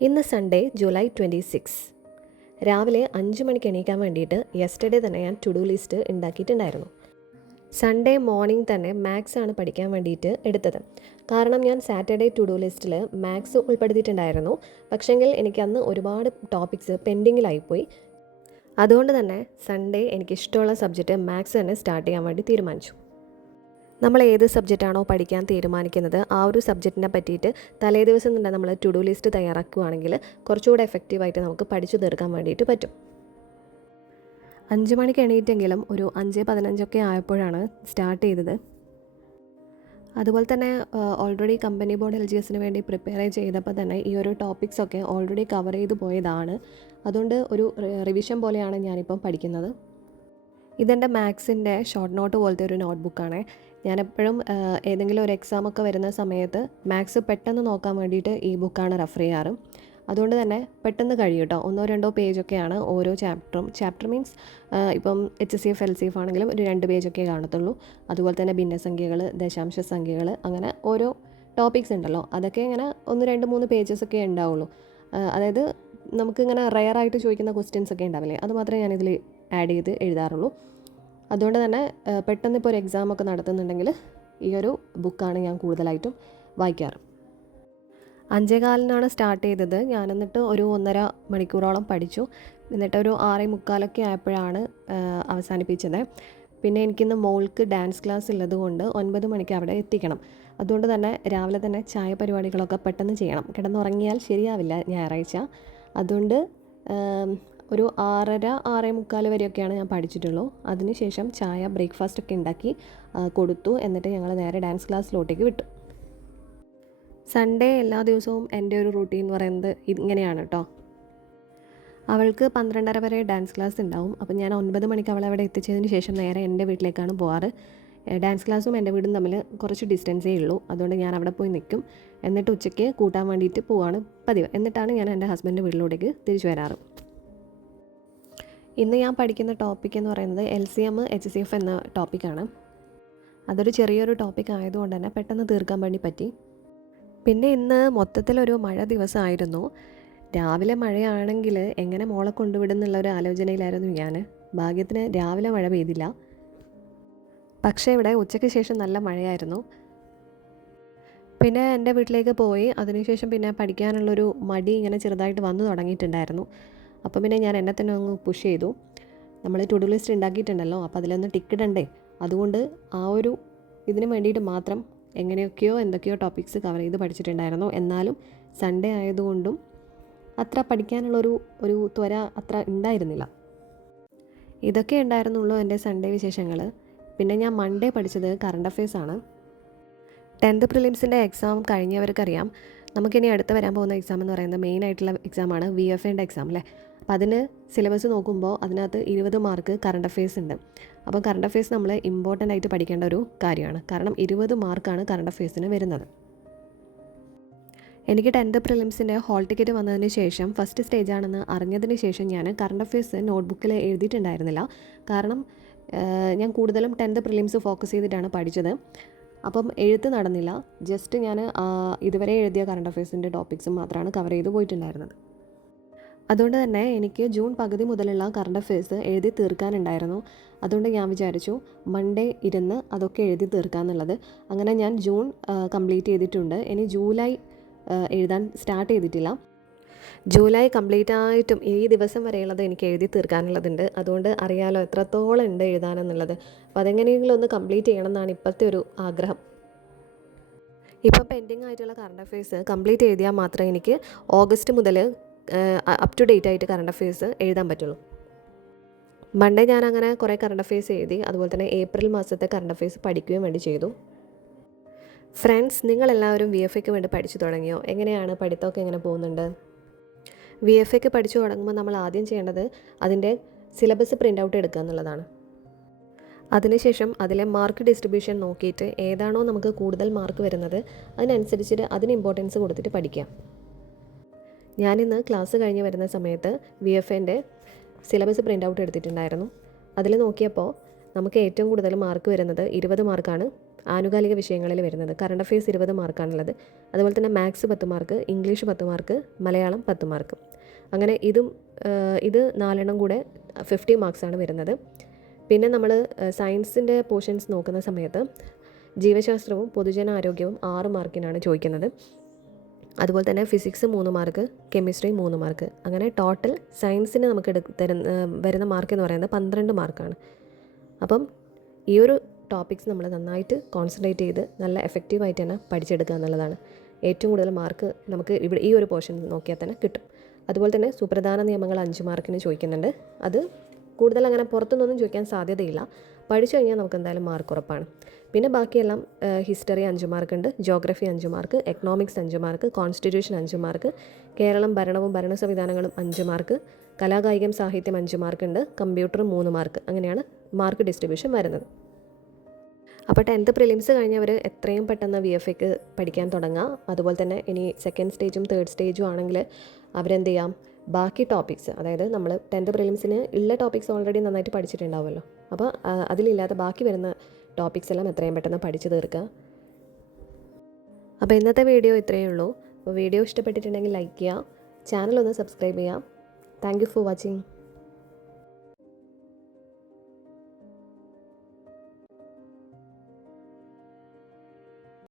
ഇന്ന് Sunday July 26. രാവിലെ 5 മണിക്ക് എണീക്കാൻ വേണ്ടിയിട്ട് യെസ്റ്റർഡേ തന്നെ ഞാൻ ടു ഡു ലിസ്റ്റ് ഉണ്ടാക്കിയിട്ടുണ്ടായിരുന്നു. സൺഡേ മോർണിംഗ് തന്നെ മാത്സ് ആണ് പഠിക്കാൻ വേണ്ടിയിട്ട് എടുത്തത്. കാരണം ഞാൻ സാറ്റർഡേ ടു ഡു ലിസ്റ്റിൽ മാത്സ് ഉൾപ്പെടുത്തിയിട്ടുണ്ടായിരുന്നു. പക്ഷേങ്കിൽ എനിക്കന്ന് ഒരുപാട് ടോപ്പിക്സ് പെൻഡിങ്ങിലായിപ്പോയി. അതുകൊണ്ട് തന്നെ സൺഡേ എനിക്കിഷ്ടമുള്ള സബ്ജക്റ്റ് മാത്സ് തന്നെ സ്റ്റാർട്ട് ചെയ്യാൻ വേണ്ടി തീരുമാനിച്ചു. നമ്മൾ ഏത് സബ്ജക്റ്റാണോ പഠിക്കാൻ തീരുമാനിക്കുന്നത് ആ ഒരു സബ്ജക്റ്റിനെ പറ്റിയിട്ട് തലേ ദിവസം തന്നെ നമ്മൾ ടു ഡു ലിസ്റ്റ് തയ്യാറാക്കുകയാണെങ്കിൽ കുറച്ചുകൂടെ എഫക്റ്റീവായിട്ട് നമുക്ക് പഠിച്ചു തീർക്കാൻ വേണ്ടിയിട്ട് പറ്റും. 5 മണിക്ക് എണീറ്റെങ്കിലും ഒരു 5:15 ആയപ്പോഴാണ് സ്റ്റാർട്ട് ചെയ്തത്. അതുപോലെ തന്നെ ഓൾറെഡി കമ്പനി ബോർഡ് LGSന് വേണ്ടി പ്രിപ്പയർ ചെയ്തപ്പോൾ തന്നെ ഈ ഒരു ടോപ്പിക്സൊക്കെ ഓൾറെഡി കവർ ചെയ്ത് പോയതാണ്. അതുകൊണ്ട് ഒരു റിവിഷൻ പോലെയാണ് ഞാനിപ്പം പഠിക്കുന്നത്. ഇതെൻ്റെ മാത്സിൻ്റെ ഷോർട്ട് നോട്ട് പോലത്തെ ഒരു നോട്ട്ബുക്കാണ്. ഞാനെപ്പോഴും ഏതെങ്കിലും ഒരു എക്സാമൊക്കെ വരുന്ന സമയത്ത് മാത്സ് പെട്ടെന്ന് നോക്കാൻ വേണ്ടിയിട്ട് ഈ ബുക്കാണ് റെഫർ ചെയ്യാറ്. അതുകൊണ്ട് തന്നെ പെട്ടെന്ന് കഴിയും കേട്ടോ. 1-2 പേജൊക്കെയാണ് ഓരോ ചാപ്റ്റർ മീൻസ് ഇപ്പം HCF LCF ആണെങ്കിലും ഒരു 2 പേജൊക്കെ കാണത്തുള്ളൂ. അതുപോലെ തന്നെ ഭിന്നസംഖ്യകൾ, ദശാംശ സംഖ്യകൾ, അങ്ങനെ ഓരോ ടോപ്പിക്സ് ഉണ്ടല്ലോ, അതൊക്കെ ഇങ്ങനെ 1, 2, 3 പേജസൊക്കെ ഉണ്ടാവുള്ളൂ. അതായത് നമുക്കിങ്ങനെ റെയറായിട്ട് ചോദിക്കുന്ന ക്വസ്റ്റ്യൻസ് ഒക്കെ ഉണ്ടാവില്ലേ, അത് മാത്രമേ ഞാനിതിൽ ആഡ് ചെയ്ത് എഴുതാറുള്ളൂ. അതുകൊണ്ട് തന്നെ പെട്ടെന്ന് ഇപ്പോൾ ഒരു എക്സാമൊക്കെ നടത്തുന്നുണ്ടെങ്കിൽ ഈ ഒരു ബുക്കാണ് ഞാൻ കൂടുതലായിട്ടും വായിക്കാറ്. 5:15 സ്റ്റാർട്ട് ചെയ്തത്. ഞാൻ എന്നിട്ട് ഒരു 1.5 മണിക്കൂറോളം പഠിച്ചു. എന്നിട്ട് ഒരു 6:45 ആയപ്പോഴാണ് അവസാനിപ്പിച്ചത്. പിന്നെ എനിക്കിന്ന് മോൾക്ക് ഡാൻസ് ക്ലാസ് ഉള്ളത് കൊണ്ട് 9 മണിക്ക് അവിടെ എത്തിക്കണം. അതുകൊണ്ട് തന്നെ രാവിലെ തന്നെ ചായ പരിപാടികളൊക്കെ പെട്ടെന്ന് ചെയ്യണം. കിടന്നുറങ്ങിയാൽ ശരിയാവില്ല ഞായറാഴ്ച. അതുകൊണ്ട് ഒരു 6:30 6:45 വരെയൊക്കെയാണ് ഞാൻ പഠിച്ചിട്ടുള്ളൂ. അതിനുശേഷം ചായ ബ്രേക്ക്ഫാസ്റ്റൊക്കെ ഉണ്ടാക്കി കൊടുത്തു. എന്നിട്ട് ഞങ്ങൾ നേരെ ഡാൻസ് ക്ലാസ്സിലോട്ടേക്ക് വിട്ടു. സൺഡേ എല്ലാ ദിവസവും എൻ്റെ ഒരു റൂട്ടീൻ എന്ന് പറയുന്നത് ഇങ്ങനെയാണ് കേട്ടോ. അവൾക്ക് 12:30 വരെ ഡാൻസ് ക്ലാസ് ഉണ്ടാവും. അപ്പം ഞാൻ 9 മണിക്ക് അവളെ അവിടെ എത്തിച്ചതിന് ശേഷം നേരെ എൻ്റെ വീട്ടിലേക്കാണ് പോകാറ്. ഡാൻസ് ക്ലാസ്സും എൻ്റെ വീടും തമ്മിൽ കുറച്ച് ഡിസ്റ്റൻസേ ഉള്ളൂ. അതുകൊണ്ട് ഞാൻ അവിടെ പോയി നിൽക്കും. എന്നിട്ട് ഉച്ചയ്ക്ക് കൂട്ടാൻ വേണ്ടിയിട്ട് പോവാണ് പതിവ്. എന്നിട്ടാണ് ഞാൻ എൻ്റെ ഹസ്ബൻഡിൻ്റെ വീട്ടിലോട്ടേക്ക് തിരിച്ചു വരാറ്. ഇന്ന് ഞാൻ പഠിക്കുന്ന ടോപ്പിക് എന്ന് പറയുന്നത് LCM HCF എന്ന ടോപ്പിക്കാണ്. അതൊരു ചെറിയൊരു ടോപ്പിക് ആയതുകൊണ്ട് തന്നെ പെട്ടെന്ന് തീർക്കാൻ വേണ്ടി പറ്റി. പിന്നെ ഇന്ന് മൊത്തത്തിലൊരു മഴ ദിവസമായിരുന്നു. രാവിലെ മഴയാണെങ്കിൽ എങ്ങനെ മോളെ കൊണ്ടുവിടുന്നുള്ളൊരു ആലോചനയിലായിരുന്നു ഞാൻ. ഭാഗ്യത്തിന് രാവിലെ മഴ പെയ്തില്ല. പക്ഷേ ഇവിടെ ഉച്ചയ്ക്ക് ശേഷം നല്ല മഴയായിരുന്നു. പിന്നെ എൻ്റെ വീട്ടിലേക്ക് പോയി. അതിനുശേഷം പിന്നെ പഠിക്കാനുള്ളൊരു മടി ഇങ്ങനെ ചെറുതായിട്ട് വന്നു തുടങ്ങിയിട്ടുണ്ടായിരുന്നു. അപ്പോൾ പിന്നെ ഞാൻ എന്നെ തന്നെ അങ്ങ് പുഷ് ചെയ്തു. നമ്മൾ ടു ഡു ലിസ്റ്റ് ഉണ്ടാക്കിയിട്ടുണ്ടല്ലോ, അപ്പോൾ അതിലൊന്ന് ടിക്ക് ഇടണ്ടേ. അതുകൊണ്ട് ആ ഒരു ഇതിന് വേണ്ടിയിട്ട് മാത്രം എന്തൊക്കെയോ ടോപ്പിക്സ് കവർ ചെയ്ത് പഠിച്ചിട്ടുണ്ടായിരുന്നു. എന്നാലും സൺഡേ ആയതുകൊണ്ടും അത്ര പഠിക്കാനുള്ളൊരു ത്വര അത്ര ഉണ്ടായിരുന്നില്ല. ഇതൊക്കെ ഉണ്ടായിരുന്നുള്ളൂ എൻ്റെ സൺഡേ വിശേഷങ്ങൾ. പിന്നെ ഞാൻ മൺഡേ പഠിച്ചത് കറണ്ട് അഫയേഴ്സ് ആണ്. 10th പ്രിലിംസിൻ്റെ exam കഴിഞ്ഞവർക്കറിയാം. നമുക്കിനി അടുത്ത് വരാൻ പോകുന്ന എക്സാം എന്ന് പറയുന്നത് മെയിൻ ആയിട്ടുള്ള എക്സാമാണ് VFAൻ്റെ എക്സാം അല്ലേ. അപ്പോൾ അതിന് സിലബസ് നോക്കുമ്പോൾ അതിനകത്ത് 20 മാർക്ക് കറണ്ട് അഫയേഴ്സ് ഉണ്ട്. അപ്പോൾ കറണ്ട് അഫയേഴ്സ് നമ്മൾ ഇമ്പോർട്ടൻ്റ് ആയിട്ട് പഠിക്കേണ്ട ഒരു കാര്യമാണ്. കാരണം 20 മാർക്കാണ് കറണ്ട് അഫയേഴ്സിന് വരുന്നത്. എനിക്ക് 10th പ്രിലിംസിൻ്റെ ഹോൾ ടിക്കറ്റ് വന്നതിന് ശേഷം ഫസ്റ്റ് സ്റ്റേജാണെന്ന് അറിഞ്ഞതിന് ശേഷം ഞാൻ കറണ്ട് അഫയേഴ്സ് നോട്ട്ബുക്കിൽ എഴുതിയിട്ടുണ്ടായിരുന്നില്ല. കാരണം ഞാൻ കൂടുതലും 10th പ്രിലിംസ് ഫോക്കസ് ചെയ്തിട്ടാണ് പഠിച്ചത്. അപ്പം എഴുത്ത് നടന്നില്ല. ജസ്റ്റ് ഞാൻ ഇതുവരെ എഴുതിയ കറണ്ട് അഫയേഴ്സിൻ്റെ ടോപ്പിക്സും മാത്രമാണ് കവർ ചെയ്ത് പോയിട്ടുണ്ടായിരുന്നത്. അതുകൊണ്ട് തന്നെ എനിക്ക് ജൂൺ പകുതി മുതലുള്ള കറണ്ട് അഫയേഴ്സ് എഴുതി തീർക്കാനുണ്ടായിരുന്നു. അതുകൊണ്ട് ഞാൻ വിചാരിച്ചു മൺഡേ ഇരുന്ന് അതൊക്കെ എഴുതി തീർക്കാമെന്നുള്ളത്. അങ്ങനെ ഞാൻ ജൂൺ കംപ്ലീറ്റ് ചെയ്തിട്ടുണ്ട്. ഇനി ജൂലൈ എഴുതാൻ സ്റ്റാർട്ട് ചെയ്തിട്ടില്ല. ജൂലൈ കംപ്ലീറ്റ് ആയിട്ടും ഈ ദിവസം വരെയുള്ളത് എനിക്ക് എഴുതി തീർക്കാനുള്ളതുണ്ട്. അതുകൊണ്ട് അറിയാലോ എത്രത്തോളം ഉണ്ട് എഴുതാനെന്നുള്ളത്. അപ്പോൾ അതെങ്ങനെയെങ്കിലും ഒന്ന് കംപ്ലീറ്റ് ചെയ്യണം എന്നാണ് ഇപ്പോഴത്തെ ഒരു ആഗ്രഹം. ഇപ്പോൾ പെൻഡിങ് ആയിട്ടുള്ള കറണ്ട് അഫയേഴ്സ് കംപ്ലീറ്റ് എഴുതിയാൽ മാത്രമേ എനിക്ക് ഓഗസ്റ്റ് മുതൽ അപ് ടു ഡേറ്റ് ആയിട്ട് കറണ്ട് അഫയേഴ്സ് എഴുതാൻ പറ്റുള്ളൂ. മൺഡേ ഞാൻ അങ്ങനെ കുറേ കറണ്ട് അഫയേഴ്സ് എഴുതി. അതുപോലെ തന്നെ ഏപ്രിൽ മാസത്തെ കറണ്ട് അഫയേഴ്സ് പഠിക്കുകയും വേണ്ടി ചെയ്തു. ഫ്രണ്ട്സ്, നിങ്ങളെല്ലാവരും VFAക്ക് വേണ്ടി പഠിച്ചു തുടങ്ങിയോ? എങ്ങനെയാണ് പഠിത്തമൊക്കെ എങ്ങനെ പോകുന്നുണ്ട്? VFAക്ക് പഠിച്ചു തുടങ്ങുമ്പോൾ നമ്മൾ ആദ്യം ചെയ്യേണ്ടത് അതിൻ്റെ സിലബസ് പ്രിൻ്റ് ഔട്ട് എടുക്കുക എന്നുള്ളതാണ്. അതിനുശേഷം അതിലെ മാർക്ക് ഡിസ്ട്രിബ്യൂഷൻ നോക്കിയിട്ട് ഏതാണോ നമുക്ക് കൂടുതൽ മാർക്ക് വരുന്നത് അതിനനുസരിച്ചിട്ട് അതിന് ഇമ്പോർട്ടൻസ് കൊടുത്തിട്ട് പഠിക്കാം. ഞാനിന്ന് ക്ലാസ് കഴിഞ്ഞ് വരുന്ന സമയത്ത് VFAൻ്റെ സിലബസ് പ്രിൻ്റ് ഔട്ട് എടുത്തിട്ടുണ്ടായിരുന്നു. അതിൽ നോക്കിയപ്പോൾ നമുക്ക് ഏറ്റവും കൂടുതൽ മാർക്ക് വരുന്നത് 20 മാർക്കാണ് ആനുകാലിക വിഷയങ്ങളിൽ വരുന്നത്. Current affairs 20 മാർക്കാണുള്ളത്. അതുപോലെ തന്നെ maths 10 mark, English 10 mark, Malayalam 10 mark. അങ്ങനെ ഇത് 4 കൂടെ 50 മാർക്സാണ് വരുന്നത്. പിന്നെ നമ്മൾ സയൻസിൻ്റെ പോർഷൻസ് നോക്കുന്ന സമയത്ത് ജീവശാസ്ത്രവും പൊതുജനാരോഗ്യവും 6 മാർക്കിനാണ് ചോദിക്കുന്നത്. അതുപോലെ തന്നെ ഫിസിക്സ് 3 മാർക്ക്, കെമിസ്ട്രി 3 മാർക്ക്. അങ്ങനെ ടോട്ടൽ സയൻസിന് നമുക്ക് വരുന്ന മാർക്ക് എന്ന് പറയുന്നത് 12 മാർക്കാണ്. അപ്പം ഈ ഒരു ടോപ്പിക്സ് നമ്മൾ നന്നായിട്ട് കോൺസെൻട്രേറ്റ് ചെയ്ത് നല്ല എഫക്റ്റീവായിട്ട് തന്നെ പഠിച്ചെടുക്കുക എന്നുള്ളതാണ്. ഏറ്റവും കൂടുതൽ മാർക്ക് നമുക്ക് ഇവിടെ ഈ ഒരു പോർഷൻ നോക്കിയാൽ തന്നെ കിട്ടും. അതുപോലെ തന്നെ സുപ്രധാന നിയമങ്ങൾ 5 മാർക്കിന് ചോദിക്കുന്നുണ്ട്. അത് കൂടുതൽ അങ്ങനെ പുറത്തുനിന്നൊന്നും ചോദിക്കാൻ സാധ്യതയില്ല. പഠിച്ചു കഴിഞ്ഞാൽ നമുക്ക് എന്തായാലും മാർക്ക് ഉറപ്പാണ്. പിന്നെ ബാക്കിയെല്ലാം ഹിസ്റ്ററി 5 മാർക്കുണ്ട്, geography 5 mark, economics 5 mark, constitution 5 mark, Keralam ഭരണവും ഭരണ സംവിധാനങ്ങളും 5 മാർക്ക്, കലാകായികം സാഹിത്യം 5 മാർക്കുണ്ട്, കമ്പ്യൂട്ടർ 3 മാർക്ക്. അങ്ങനെയാണ് മാർക്ക് ഡിസ്ട്രിബ്യൂഷൻ വരുന്നത്. അപ്പോൾ 10th പ്രിലിംസ് കഴിഞ്ഞവർ എത്രയും പെട്ടെന്ന് VFAക്ക് പഠിക്കാൻ തുടങ്ങുക. അതുപോലെ തന്നെ ഇനി സെക്കൻഡ് സ്റ്റേജും തേർഡ് സ്റ്റേജും ആണെങ്കിൽ അവരെന്ത് ചെയ്യാം, ബാക്കി ടോപ്പിക്സ്, അതായത് നമ്മൾ 10th പ്രിലിംസിന് ഉള്ള ടോപ്പിക്സ് ഓൾറെഡി നന്നായിട്ട് പഠിച്ചിട്ടുണ്ടാവുമല്ലോ. അപ്പോൾ അതിലില്ലാത്ത ബാക്കി വരുന്ന ടോപ്പിക്സ് എല്ലാം എത്രയും പെട്ടെന്ന് പഠിച്ചു തീർക്കുക. അപ്പോൾ ഇന്നത്തെ വീഡിയോ ഇത്രയേ ഉള്ളൂ. അപ്പോൾ വീഡിയോ ഇഷ്ടപ്പെട്ടിട്ടുണ്ടെങ്കിൽ ലൈക്ക് ചെയ്യുക, ചാനൽ ഒന്ന് സബ്സ്ക്രൈബ് ചെയ്യുക. Thank you for watching.